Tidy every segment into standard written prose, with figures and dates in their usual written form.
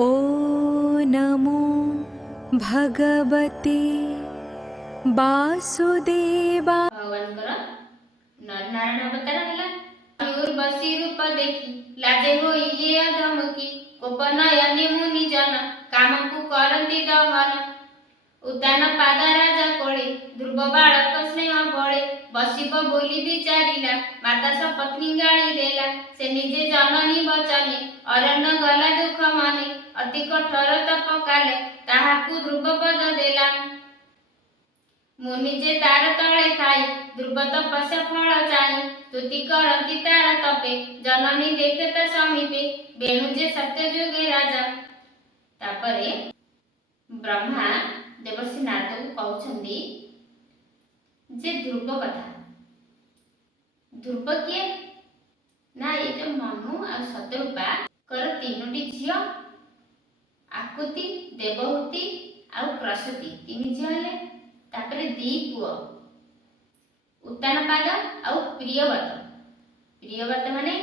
ओ नमो भगवते वासुदेवा। भगवानଙ୍କର ନରନାରାୟଣ ଅବତାର ହେଲା। ମୟୂର ବସି ରୂପ ଦେଖି ଲାଜେ ହୋଇ ଇଏ ଧମକି, କୋପ ନୟନେ ମୁନି ଜନ କାମକୁ କରନ୍ତି ଦହନ। ଉଦ୍ଦାନ ପାଦ ରାଜା କୋଳେ ଧ୍ରୁବ ବାଳକ ସ୍ନେହ ବଳେ, ବସିବ ବୋଲି ବିଚାରିଲା ମାତା ସପତ୍ନୀ ଗାଳି ଦେଲା। ସେ ନିଜେ ଜନନୀ ବଚନେ ଅରଣ୍ୟ ଗଲା ଦୁଃଖ ମନେ, ଅତି କଠୋର ତପ କାଲେ ତାହାକୁ ଧ୍ରୁବ ପଦ ଦେଲା। ମୁନି ଯେ ତାର ତଳେ ଥାଇ ଧ୍ରୁବ ତପସ୍ୟା ଫଳ ଚାହିଁ, ସ୍ତୁତି କରନ୍ତି ତାର ତପେ ଜନନୀ ଦେଖେ ତା ସମୀପେ, ବେଣୁ ଯେ ସତ୍ୟ ଯୁଗେ ରାଜା। ତାପରେ ବ୍ରହ୍ମା ଦେବର୍ଷି ନାରଦକୁ କହୁଛନ୍ତି ଯେ ଧ୍ରୁବ କଥା। ଧ୍ରୁବ କିଏ ନା ଏଇ ଯୋଉ ମନୁ ଆଉ ଶତରୂପାଙ୍କର ତିନୋଟି ଝିଅ, ଆକୁତି, ଦେବହୂତି ଆଉ ପ୍ରସୂତି, ତିନି ଝିଅ ହେଲେ। ତାପରେ ଦି ପୁଅ, ଉତ୍ତାନପାଦ ଆଉ ପ୍ରିୟବତ। ପ୍ରିୟବତ ମାନେ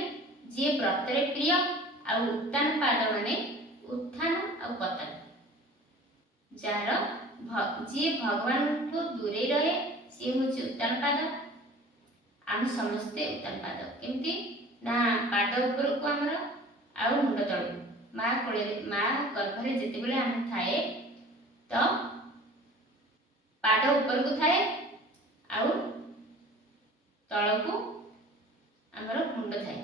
ଯିଏ ବ୍ରତରେ ପ୍ରିୟ, ଆଉ ଉତ୍ତାନପାଦ ମାନେ ଉତ୍ଥାନ ଆଉ ପତନ। ଯାହାର ଯିଏ ଭଗବାନଙ୍କୁ ଦୂରେଇ ରହେ ସିଏ ହେଉଛି ଉତ୍ତାନପାଦ। ଆମେ ସମସ୍ତେ ଉତ୍ତାନପାଦ। କେମିତି ନା ପାଦ ଉପରକୁ ଆମର ଆଉ ମୁଣ୍ଡ ତଳକୁ, ମା କୋଳରେ, ମା ଗର୍ଭରେ ଯେତେବେଳେ ଆମେ ଥାଏ ତ ପାଦ ଉପରକୁ ଥାଏ ଆଉ ତଳକୁ ଆମର ମୁଣ୍ଡ ଥାଏ।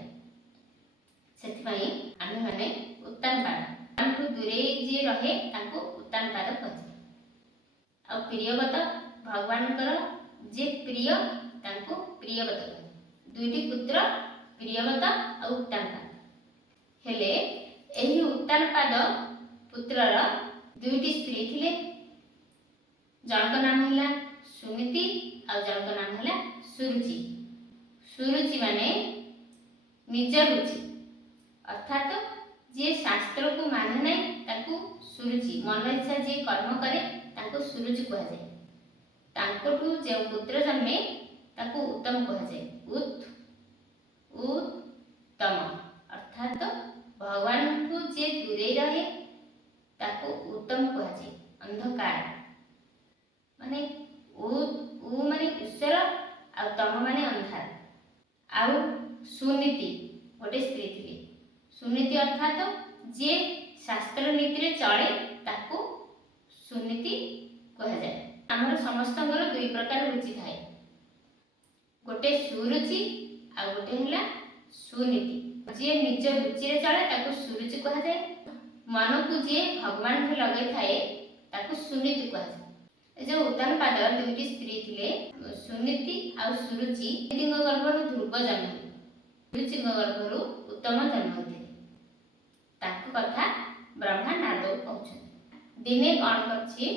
ସେଥିପାଇଁ ଆମେ ମାନେ ଉତ୍ତାନପାଦ। ଆମଠୁ ଦୂରେଇ ଯିଏ ରହେ ତାଙ୍କୁ ଉତ୍ତାନପାଦ କୁହାଯାଏ। ଆଉ ପ୍ରିୟବତ, ଭଗବାନଙ୍କର ଯିଏ ପ୍ରିୟ ତାଙ୍କୁ ପ୍ରିୟବତ କୁହାଯାଏ। ଦୁଇଟି ପୁତ୍ର ପ୍ରିୟବତ ଆଉ ଉତ୍ତାନପାଦ। ହେଲେ ଏହି ଉତ୍ତାନପାଦ ପୁତ୍ରର ଦୁଇଟି ସ୍ତ୍ରୀ ଥିଲେ। ଜଣଙ୍କ ନାମ ହେଲା ସୁନୀତି ଆଉ ଜଣଙ୍କ ନାମ ହେଲା ସୁରୁଚି। ସୁରୁଚି ମାନେ ନିଜ ରୁଚି, ଅର୍ଥାତ ଯିଏ ଶାସ୍ତ୍ରକୁ ମାନେ ନାହିଁ ତାକୁ ସୁରୁଚି, ମନ ଇଚ୍ଛା ଯିଏ କର୍ମ କରେ ତାକୁ ସୁରୁଚି କୁହାଯାଏ। ତାଙ୍କଠୁ ଯେଉଁ ପୁତ୍ର ଜନ୍ମେ ତାକୁ ଉତ୍ତମ କୁହାଯାଏ। ଉତ୍ତମ ଅର୍ଥାତ ଭଗବାନଠୁ ଯିଏ ଦୂରେଇ ରହେ ତାକୁ ଉତ୍ତମ କୁହାଯାଏ। ଅନ୍ଧକାର ମାନେ ଉ ମାନେ ଈଶ୍ୱର ଆଉ ତମ ମାନେ ଅନ୍ଧାର। ଆଉ ସୁନୀତି ଗୋଟେ ସ୍ତ୍ରୀ ଥିଲେ। ସୁନୀତି ଅର୍ଥାତ ଯିଏ ଶାସ୍ତ୍ର ନୀତିରେ ଚଳେ ତାକୁ ସୁନୀତି କୁହାଯାଏ। ଆମର ସମସ୍ତଙ୍କର ଦୁଇ ପ୍ରକାର ରୁଚି ଥାଏ, ଗୋଟେ ସୁରୁଚି ଆଉ ଗୋଟେ ହେଲା ସୁନୀତି। ଯିଏ ନିଜ ରୁଚିରେ ଚଳେ ତାକୁ ସୁରୁଚି କୁହାଯାଏ। ମନକୁ ଯିଏ ଭଗବାନଙ୍କୁ ଲଗେଇଥାଏ ତାକୁ ସୁନୀତି କୁହାଯାଏ। ଏ ଯୋଉ ଉତ୍ତାନପାଦ ଦୁଇଟି ସ୍ତ୍ରୀ ଥିଲେ, ସୁନୀତି ଆଉ ସୁରୁଚି। ସୁନୀତିଙ୍କ ଗର୍ଭରୁ ଧ୍ରୁବ ଜନ୍ମ, ସୁରୁଚିଙ୍କ ଗର୍ଭରୁ ଉତ୍ତମ ଜନ୍ମ ହୋଇଥିଲେ। ତାଙ୍କ କଥା ବ୍ରହ୍ମା ନାରଦକୁ କହୁଛନ୍ତି। ଦିନେ କ'ଣ କରିଛି,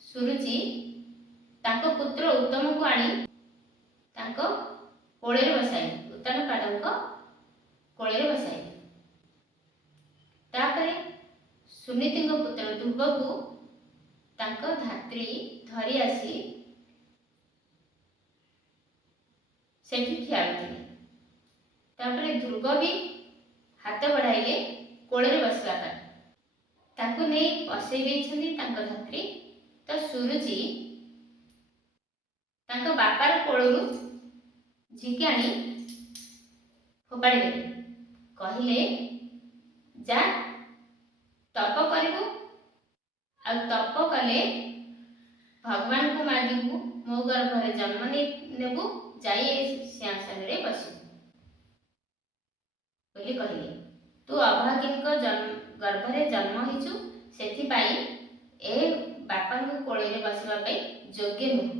ସୁରୁଚି ତାଙ୍କ ପୁତ୍ର ଉତ୍ତମକୁ ଆଣି ତାଙ୍କ କୋଳରେ ବସାଇ, ଉତ୍ତାନପାଦଙ୍କ କୋଳରେ ବସାଇ। ତାପରେ ସୁନୀତିଙ୍କ ପୁତ୍ର ଧ୍ରୁବକୁ ତାଙ୍କ ଧାତ୍ରୀ ଧରି ଆସି ସେଠି ଠିଆଉଥିଲେ। ତାପରେ ଧ୍ରୁବ ବି ହାତ ବଢ଼ାଇଲେ କୋଳରେ ବସିବା ପାଇଁ। ତାକୁ ନେଇ ବସେଇ ଦେଇଛନ୍ତି ତାଙ୍କ ଧାତ୍ରୀ। ତ ସୁରୁଚି ତାଙ୍କ ବାପାର କୋଳରୁ ଝିଙ୍କି ଆଣି ଫୋପାଡ଼ି ଦେଲେ। କହିଲେ ଯା ତପ କରିବୁ, ଆଉ ତପ କଲେ ଭଗବାନଙ୍କୁ ମାଗିବୁ, ମୋ ଗର୍ଭରେ ଜନ୍ମ ନେବୁ, ଯାଇ ଏ ସିଂହାସନରେ ବସିବୁ ବୋଲି କହିଲେ। ତୁ ଅଭାଗୀଙ୍କ ଗର୍ଭରେ ଜନ୍ମ ହେଇଛୁ, ସେଥିପାଇଁ ଏ ବାପାଙ୍କ କୋଳରେ ବସିବା ପାଇଁ ଯୋଗ୍ୟ ନୁହେଁ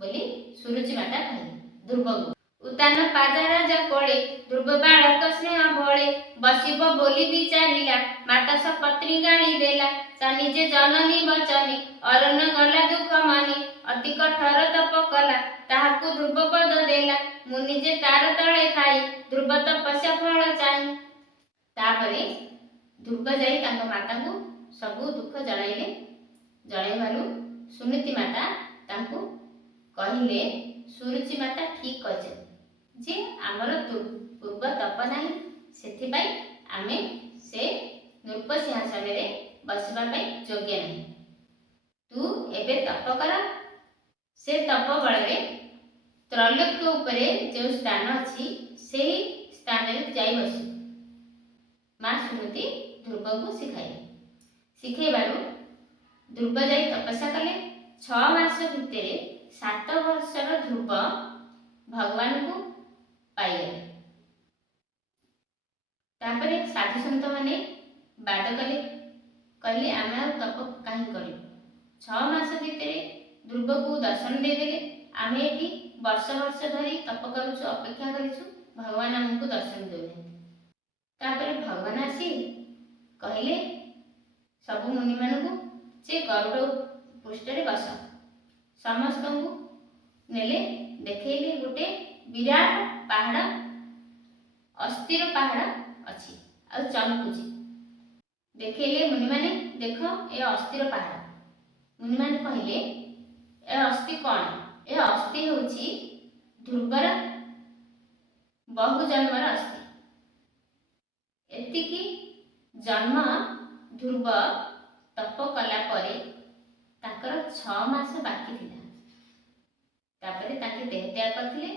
ବୋଲି ସୁରୁଚି ମାତା କହିଲେ ଧ୍ରୁବକୁ। ଉତ୍ତାନପାଦ ରାଜା କୋଳେ ଧ୍ରୁବ ବାଳକ ସ୍ନେହ ବଳେ, ବସିବ ବୋଲି ବିଚାରିଲା ମାତା ସପତ୍ନୀ ଗାଳି ଦେଲା। ତା ନିଜେ ଜନନୀ ବଚନେ ଅରଣ୍ୟ ଗଲା ଦୁଃଖ ମନେ, ଅତି କଠୋର ତପ କଲା ତାହାକୁ ଧ୍ରୁବ ପଦ ଦେଲା। ମୁନି ଯେ ତାର ତଳେ ଥାଇ ଧ୍ରୁବ ତପସ୍ୟା ଫଳ ଚାହିଁ। ତାପରେ ଧ୍ରୁବ ଯାଇ ତାଙ୍କ ମାତାଙ୍କୁ ସବୁ ଦୁଃଖ ଜଣାଇଲେ। ଜଣାଇବାରୁ ସୁନୀତି ମାତା ତାଙ୍କୁ କହିଲେ, ସୁରୁଚି ମାତା ଠିକ କହିଛନ୍ତି ଯେ ଆମର ପୂର୍ବ ତପ ନାହିଁ, ସେଥିପାଇଁ ଆମେ ସେ ନୃପ ସିଂହାସନରେ ବସିବା ପାଇଁ ଯୋଗ୍ୟ ନାହିଁ। ତୁ ଏବେ ତପ କର। ସେ ତପ ବଳରେ ତ୍ରୈଲୋକ୍ୟ ଉପରେ ଯେଉଁ ସ୍ଥାନ ଅଛି ସେହି ସ୍ଥାନରେ ଯାଇ ବସିବୁ। ମା ସୁମତି ଧ୍ରୁବକୁ ଶିଖାଇବାରୁ ଧ୍ରୁବ ଯାଇ ତପସ୍ୟା କଲେ। 6 ମାସ ଭିତରେ 7 ବର୍ଷର ଧ୍ରୁବ ଭଗବାନଙ୍କୁ ପାଇଗଲେ। ତାପରେ ସାଧୁସନ୍ଥ ମାନେ ବାଦ କହିଲେ ଆମେ ଆଉ ତପ କାହିଁ କରିବୁ? 6 ମାସ ଭିତରେ ଧ୍ରୁବକୁ ଦର୍ଶନ ଦେଇଦେଲେ। ଆମେ ଏଠି ବର୍ଷ ବର୍ଷ ଧରି ତପ କରୁଛୁ, ଅପେକ୍ଷା କରିଛୁ, ଭଗବାନ ଆମକୁ ଦର୍ଶନ ଦେଉନାହାନ୍ତି। ତାପରେ ଭଗବାନ ଆସି କହିଲେ ସବୁ ମୁନିମାନଙ୍କୁ ଯେ ଗରୁଡ଼ ପୃଷ୍ଠରେ ବସ। ସମସ୍ତଙ୍କୁ ନେଲେ, ଦେଖେଇଲେ ଗୋଟେ ବିରାଟ ପାହାଡ଼, ଅସ୍ଥିର ପାହାଡ଼ ଅଛି ଆଉ ଚମକୁଛି। ଦେଖେଇଲେ ମୁନିମାନେ, ଦେଖ ଏ ଅସ୍ଥିର ପାହାଡ଼। ମୁନିମାନେ କହିଲେ ଏ ଅସ୍ଥି କ'ଣ? ଏ ଅସ୍ଥି ହେଉଛି ଧ୍ରୁବର ବହୁ ଜନ୍ମର ଅସ୍ଥି। ଏତିକି ଜନ୍ମ ଧ୍ରୁବ ତପ କଲା ପରେ ତାଙ୍କର 6 ମାସ ବାକି ଥିଲା। ତାପରେ ତାଙ୍କେ ଦେହ ତ୍ୟାଗ କରିଥିଲେ।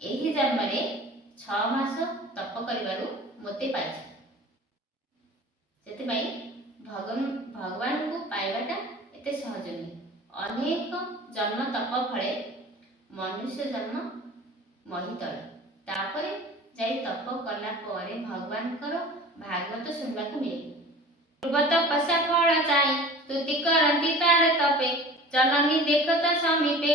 ଏହି ଜନ୍ମରେ 6 ମାସ ତପ କରିବାରୁ ମୋତେ ପାଇଛି। ସେଥିପାଇଁ ଭଗବାନଙ୍କୁ ପାଇବାଟା ଏତେ ସହଜ ନୁହେଁ। ଅନେକ ଜନ୍ମ ତପ ଫଳେ ମନୁଷ୍ୟ ଜନ୍ମ ମହିତଳ। ତାପରେ ଯାଇ ତପ କଲା ପରେ ଭଗବାନଙ୍କର ଭାଗବତ ଶୁଣିବାକୁ ମିଳେ। ଧ୍ରୁବ ତପସ୍ୟା ଫଳ ଚାହିଁ ସ୍ତୁତି କରନ୍ତି ତାର ତପେ, ଜନନୀ ଦେଖ ତା ସମୀପେ,